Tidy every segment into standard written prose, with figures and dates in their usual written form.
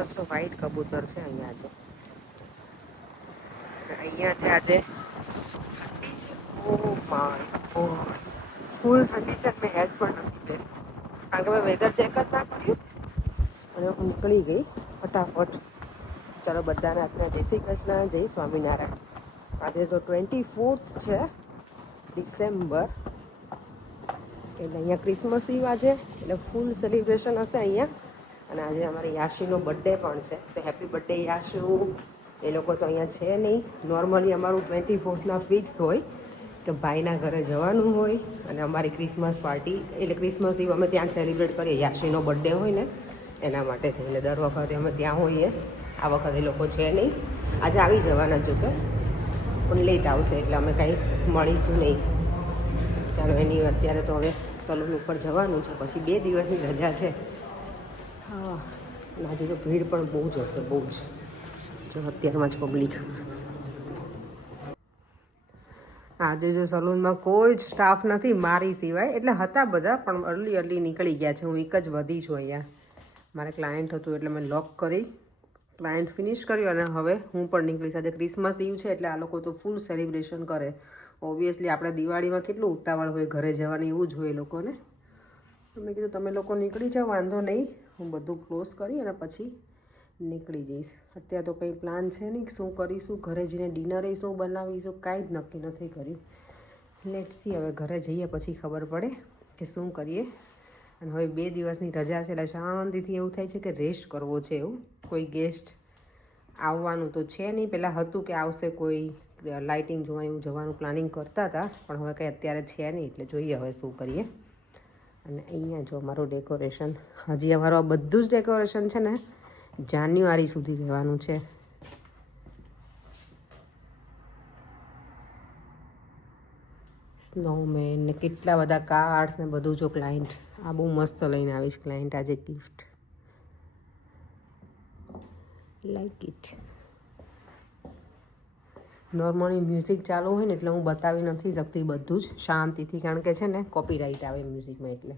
કબૂતર છે, વ્હાઈટ કબૂતર છે અહીંયા આજે. અહીંયા છે આજે ઠંડી છે. ઓ માય ગોડ, ફૂલ ઠંડી છે. મેં હેડ પણ નથી પહેરી કારણ કે મેં વેધર ચેક જ ના કર્યું અને હું નીકળી ગઈ ફટાફટ. ચાલો બધાને આજના જય શ્રી કૃષ્ણ, જય સ્વામિનારાયણ. આજે તો 24 છે ડિસેમ્બર, એટલે અહીંયા ક્રિસમસ ઈવ આજે, એટલે ફૂલ સેલિબ્રેશન હશે અહીંયા. અને આજે અમારી યાશીનો બર્થડે પણ છે, તો હેપી બર્થડે યાશુ. એ લોકો તો અહીંયા છે નહીં. નોર્મલી અમારું 24ના ફિક્સ હોય કે ભાઈના ઘરે જવાનું હોય અને અમારી ક્રિસમસ પાર્ટી, એટલે ક્રિસમસ ઈવ અમે ત્યાં સેલિબ્રેટ કરીએ. યાશીનો બર્થડે હોય ને એના માટે થઈને દર વખતે અમે ત્યાં હોઈએ. આ વખતે એ લોકો છે નહીં, આજે આવી જવાના જો કે પણ લેટ આવશે એટલે અમે કંઈ મળીશું નહીં. ચાલો એની અત્યારે તો હવે સલૂન ઉપર જવાનું છે, પછી 2 દિવસની રજા છે. હા, આજે તો ભીડ પણ બહુ જ હશે, બહુ જ. જો અત્યારમાં જ પબ્લિક. આજે જો સલૂનમાં કોઈ જ સ્ટાફ નથી મારી સિવાય, એટલે હતા બધા પણ અર્લી નીકળી ગયા છે. હું એક જ વધી છું અહીંયા. મારે ક્લાયન્ટ હતું એટલે મેં લોક કરી ક્લાયન્ટ ફિનિશ કર્યું અને હવે હું પણ નીકળીશ. આજે ક્રિસમસ ઈવ છે એટલે આ લોકો તો ફૂલ સેલિબ્રેશન કરે. ઓબ્વિયસલી આપણે દિવાળીમાં કેટલું ઉતાવળ હોય ઘરે જવાની, એવું જ હોય એ લોકોને. મેં કીધું તમે લોકો નીકળી જાઓ, વાંધો નહીં, હું બધું ક્લોઝ કરી અને પછી નીકળી જઈશ. અત્યારે તો કંઈ પ્લાન છે નહીં શું કરીશું, ઘરે જઈને ડિનરે શું બનાવીશું, કાંઈ જ નક્કી નથી કર્યું. લેટ્સ સી, હવે ઘરે જઈએ પછી ખબર પડે કે શું કરીએ. અને હવે 2 દિવસની રજા છે એટલે શાંતિથી એવું થાય છે કે રેસ્ટ કરવો છે. એવું કોઈ ગેસ્ટ આવવાનું તો છે નહીં. પહેલાં હતું કે આવશે કોઈ, લાઇટિંગ જોવાનું જવાનું પ્લાનિંગ કરતા હતા, પણ હવે કંઈ અત્યારે છે નહીં એટલે જોઈએ હવે શું કરીએ. અને અહીંયા જો અમારું ડેકોરેશન, હજી અમારું આ બધું જ ડેકોરેશન છે ને જાન્યુઆરી સુધી રહેવાનું છે. સ્નોમેન ને કેટલા બધા કાર્ડ્સ ને બધું. જો ક્લાયન્ટ આ બહુ મસ્ત લઈને આવીશ ક્લાયન્ટ આજે gift. Like it. Normally music ચાલુ હોય ને એટલે હું બતાવી નથી શકતી બધું જ શાંતિથી, કારણ કે છે ને કોપીરાઇટ આવે મ્યુઝિકમાં એટલે.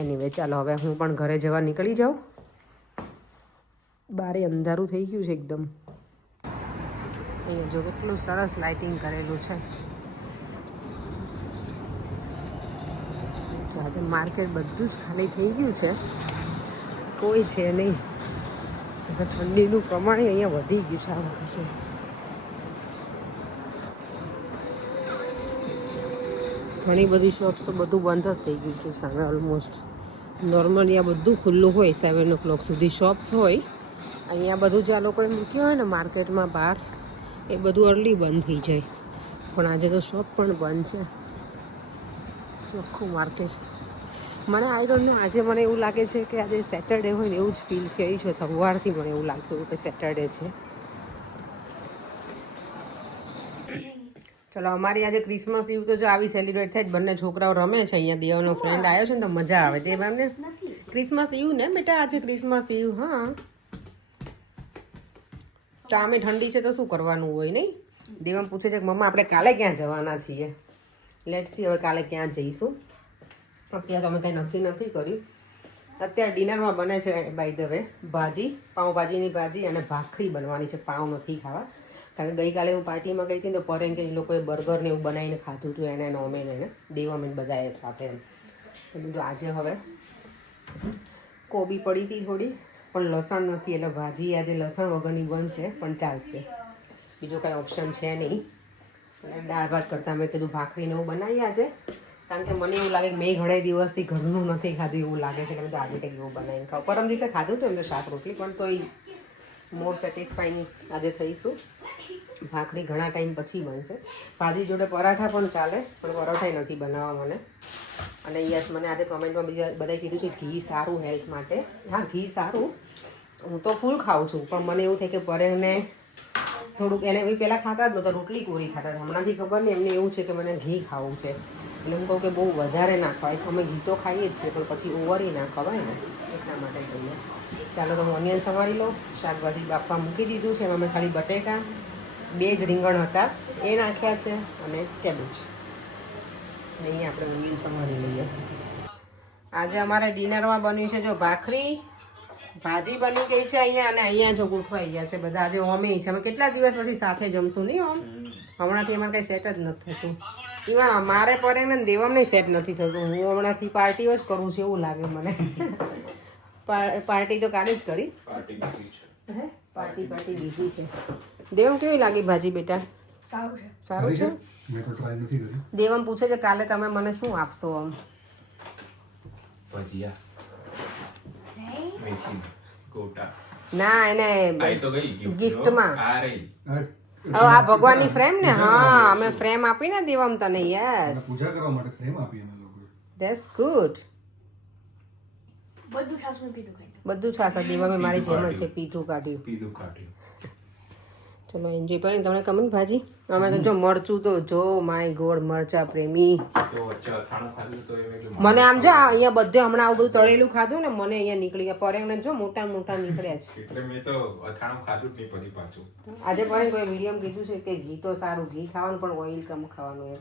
એનીવે ચાલો હવે હું પણ ઘરે જવા નીકળી જાઉં. બારે અંધારું થઈ ગયું છે એકદમ. અહીંયા જો કેટલું સરસ લાઇટિંગ કરેલું છે. તો આજે માર્કેટ બધું જ ખાલી થઈ ગયું છે, કોઈ છે નહીં. ઠંડીનું પ્રમાણ અહીંયા વધી ગયું છે આ વખતે. ઘણી બધી શોપ્સ તો બધું બંધ જ થઈ ગયું છે સામે ઓલમોસ્ટ. નોર્મલી આ બધું ખુલ્લું હોય 7 o'clock સુધી શોપ્સ હોય. અહીંયા બધું જે આ લોકોએ મૂક્યું હોય ને માર્કેટમાં બહાર, એ બધું અર્લી બંધ થઈ જાય. પણ આજે તો શોપ પણ બંધ છે, ચોખ્ખું માર્કેટ. મને આઈ ડોન્ટ નો, આજે મને એવું લાગે છે કે આજે સેટરડે હોય ને એવું જ ફીલ થયું છે. સવારથી મને એવું લાગતું કે સેટરડે છે. ચલો અમારી આજે ક્રિસમસ ઈવ તો જો આવી સેલિબ્રેટ થાય. બંને છોકરાઓ રમે છે અહીંયા. દેવનો ફ્રેન્ડ આવ્યો છે ને તો મજા આવે. દેવ એમને ક્રિસમસ ઈવ ને બેટા, આજે ક્રિસમસ ઈવ. હા, તો આમે ઠંડી છે તો શું કરવાનું હોય નહીં. દેવમ પૂછે છે કે મમ્મા આપણે કાલે ક્યાં જવાના છીએ. લેટ્સ સી હવે કાલે ક્યાં જઈશું. અત્યારે તો અમે કંઈ નક્કી નથી કર્યું. અત્યારે ડિનરમાં બને છે બાય ધ વે ભાજી, પાઉંભાજીની ભાજી અને ભાખરી બનવાની છે. પાઉં નથી ખાવા, કારણ કે ગઈકાલે હું પાર્ટીમાં ગઈ હતી ને તો પરેન કે એ લોકોએ બર્ગર ને એવું બનાવીને ખાધું હતું. એને નોમેન એને દેવામીન બધાએ સાથે. એમ કીધું આજે હવે કોબી પડી હતી થોડી, પણ લસણ નથી એટલે ભાજી આજે લસણ વગરની બનશે પણ ચાલશે. બીજો કાંઈ ઓપ્શન છે નહીં. એટલે દાળ ભાત કરતાં મેં કીધું ભાખરીને એવું બનાવીએ આજે, કારણ કે મને એવું લાગે કે મેં ઘણા દિવસથી ઘરનું નથી ખાધું એવું લાગે છે કે મેં તો આજે કંઈક એવું બનાવીને ખાવ. પરમ દિવસે ખાધું હતું એમ તો શાક રોટલી, પણ તોય મોર સેટિસ્ફાઈંગ આજે થઈશું. ભાખરી ઘણા ટાઈમ પછી બનશે. ભાજી જોડે પરાઠા પણ ચાલે, પણ પરાઠા નથી બનાવવા મને. અને યસ, મને આજે કમેન્ટમાં બધાએ કીધું છે ઘી સારું હેલ્થ માટે. હા, ઘી સારું, હું તો ફૂલ ખાઉં છું, પણ મને એવું થાય કે પરેને થોડુંક, એને બી પહેલાં ખાતા જ નહોતા, રોટલી કોરી ખાતા હતા. હમણાંથી ખબર નહીં એમને એવું છે કે મને ઘી ખાવું છે. એટલે હું કહું કે બહુ વધારે ના ખવાય. અમે ઘી તો ખાઈએ જ છીએ પણ પછી ઓવરી ના ખવાય ને, એટલા માટે કહીએ. ચાલો તો હું ઓનિયન સમારી લઉં. શાકભાજી બાફવા મૂકી દીધું છે. એમાં મેં ખાલી બટેકા, 2 જ રીંગણ હતા એ નાખ્યા છે અને કેબેજ. અહીંયા આપણે ઓનિયન સમારી લઈએ. આજે અમારે ડિનરમાં બન્યું છે જો ભાખરી, ભાજી બની ગઈ છે અહીંયા અને અહીંયા જો ગોઠવાઈ ગયા છે બધા. આજે ઓમે છે, અમે કેટલા દિવસ પછી સાથે જમશું નહીં ઓમ? હમણાંથી અમારે કઈ સેટ જ નથી થતું. ઇવન અમારે પડે ને દેવમ સેટ નથી થતું. હું હમણાંથી પાર્ટીઓ જ કરું છું એવું લાગે મને. પાર્ટી તો કાલે જ કરી. પાર્ટી બીઝી છે. દેવમ કેવી લાગી ભાજી બેટા? સારું છે. દેવમ પૂછે છે કાલે તમે મને શું આપશો આમ? ના એને ગિફ્ટમાં આ ભગવાનની ફ્રેમ ને. હા અમે ફ્રેમ આપી ને દેવમ તને. યસ પૂજા કરવા માટે ફ્રેમ આપી અમે લોકો. That's good. બધું છાસ દેવમે મારી જેમ જ છે પીધું કાઢ્યું. ચલો એન્જોય કરીને તમને કમેન્ટ ભાજી. અમે તો જો મરચું તો જો માય ગોડ મરચા પ્રેમી. મને આમ જો અહીંયા બધે હમણાં આવું બધું તળેલું ખાધું ને મને અહીંયા નીકળી ગયા. પરેંગ જો મોટા નીકળ્યા છે. એટલે મેં તો અથાણું ખાધું જ નહીં પછી પાછું. આજે પરેંગ કોઈ વિડીયો કીધું છે કે ઘી તો સારું, ઘી ખાવાનું પણ ઓઇલ કમ ખાવાનું એમ.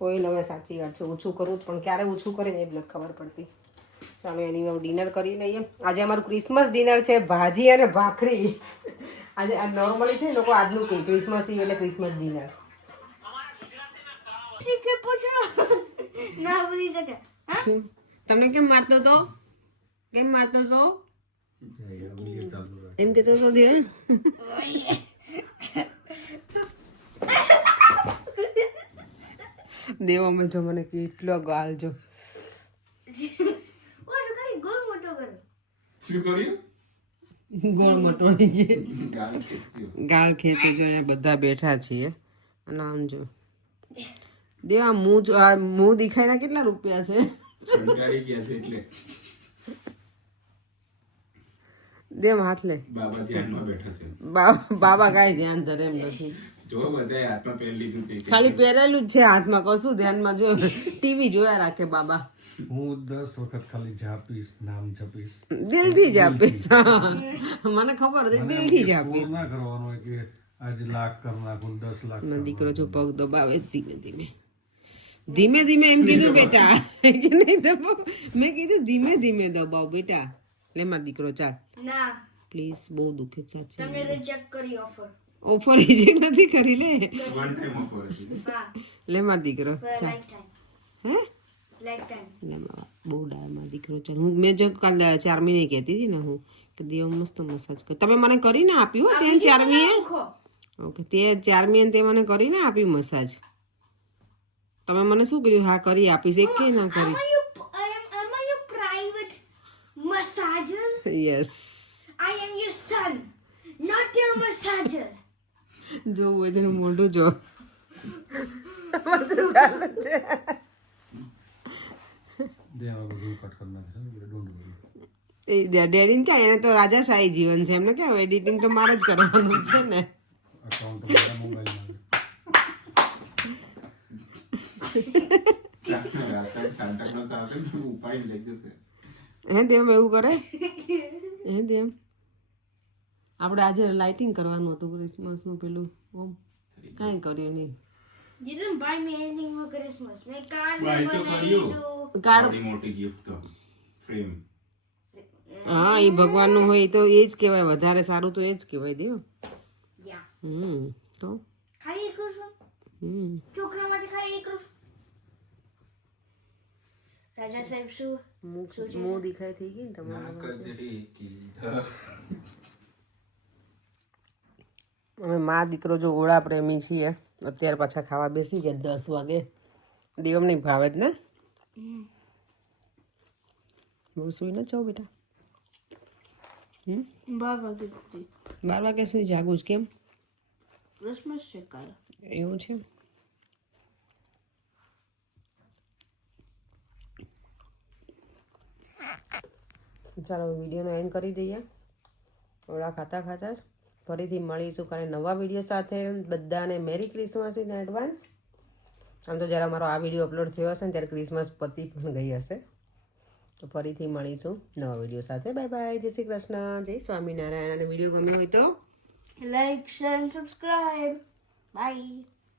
ઓઇલ હવે સાચી વાત છે ઓછું કરવું પણ ક્યારે ઓછું કરે ને એ જ નથી ખબર પડતી. ચાલો એની ડિનર કરી લઈએ. આજે અમારું ક્રિસમસ ડિનર છે, ભાજી અને ભાખરી. આજે આ નોર્મલી છે લોકો આજનું કે ક્રિસમસ ઈવ એટલે ક્રિસમસ ડિનર. તમને કેમ મારતો તો? એમ કેતો તો દે. દેવો અમે જો મને કેટલો ગાલ જો. ગોળ મોટો ગાલ ખેંચે જો. અહીંયા બધા બેઠા છીએ અને આમ જો દેવા મું દેખાયના કેટલા રૂપિયા છે? દેમ હાથ લે. બાબા ધ્યાનમાં બેઠા છે. બાબા કાંઈ ધ્યાન ધરે એમ નથી. જો બધા હાથમાં પહેરી લીધું છે. ખાલી પહેરેલું જ છે હાથમાં, કશું ધ્યાનમાં જો ટીવી જોયા રાખે બાબા. હું 10 વખત ખાલી જાપીશ, નામ જપીશ, દિલથી જ આપીશ. મને ખબર હતી દિલથી જ આપીશ. ના કરવાનું હોય કે આજ લાખ કર નાખું 10 લાખ. મારો દીકરો જો પગ દબાવે ધીમે ધીમે એમ કીધું બેટા. મેં કીધું ધીમે ધીમે દબાવ બેટા. લે મારો દીકરો ચાલ પ્લીઝ. બહુ દુખે છે. ઓફર રિજેક્ટ નથી કરી. લે વન ટાઈમ ઓફર હતી. લે મારો દીકરો ચાલ. હે બહુ ડાય મારો દીકરો ચાલ. મેં જો કાલ 4 મહિને કહેતી હતી ને હું કે દેવ મસ્ત મસાજ કર. તમે મને કરીને આપ્યું હો તે 4 મહિને. ઓકે તે 4 મહિને તે મને કરીને આપ્યું મસાજ. તમે મને શું કીધું? હા કરી આપીશ. એક કે ના કરી. યસ જો બધું મોઢું જો ચાલે છે. ડેડી ક્યાં? એને તો રાજાશાહી જીવન છે. એમને ક્યાં એડિટિંગ તો મારે જ કરવાનું છે ને. હે દેમ એવું કરે? હે દેમ આપણે આજે લાઇટિંગ કરવાનું હતું ક્રિસમસ નું પેલું ઓમ કાંઈ કર્યું નહીં. You didn't buy me anything for Christmas. મેં કાર્ડ ભાઈ તો કર્યું. કાર્ડ મોટી ગિફ્ટ તો ફ્રેમ. હા એ ભગવાનનું હોય તો એ જ કહેવાય. વધારે સારું તો એ જ કહેવાય દેવ. તો ખાલી એક રૂપિયા છોકરા માટે ખાલી એક રૂપિયા. રાજા સાહેબ શું મો દેખાય થઈ ગઈ ને તમારા. અમે મા દીકરો જો ઓળા પ્રેમી છીએ. અત્યારે પાછા ખાવા બેસી ગયા 10 વાગે. દેવમ નહીં ભાવે જ ને. બહુ સુઈ ન જાઓ બેટા. 12 વાગે સુઈ જાગું જ કેમ? ક્રિસમસ છે કાલે. એવું છે. ચાલો વિડીયોનો એન્ડ કરી દઈએ. ઓળા ખાતા ખાતા જ ફરીથી મળીશું કાલે નવા વિડીયો સાથે. બધાને મેરી ક્રિસમસ ઇન એડવાન્સ. આમ તો જ્યારે મારો આ વિડીયો અપલોડ થયો હશે ને ત્યારે ક્રિસમસ પતી પણ ગઈ હશે. તો ફરીથી મળીશું નવા વિડીયો સાથે. Bye bye. જય શ્રી કૃષ્ણ. જય સ્વામિનારાયણ. અને વિડીયો ગમ્યો હોય તો like share subscribe. Bye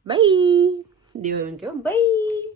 bye. Dev એમ કહો બાય.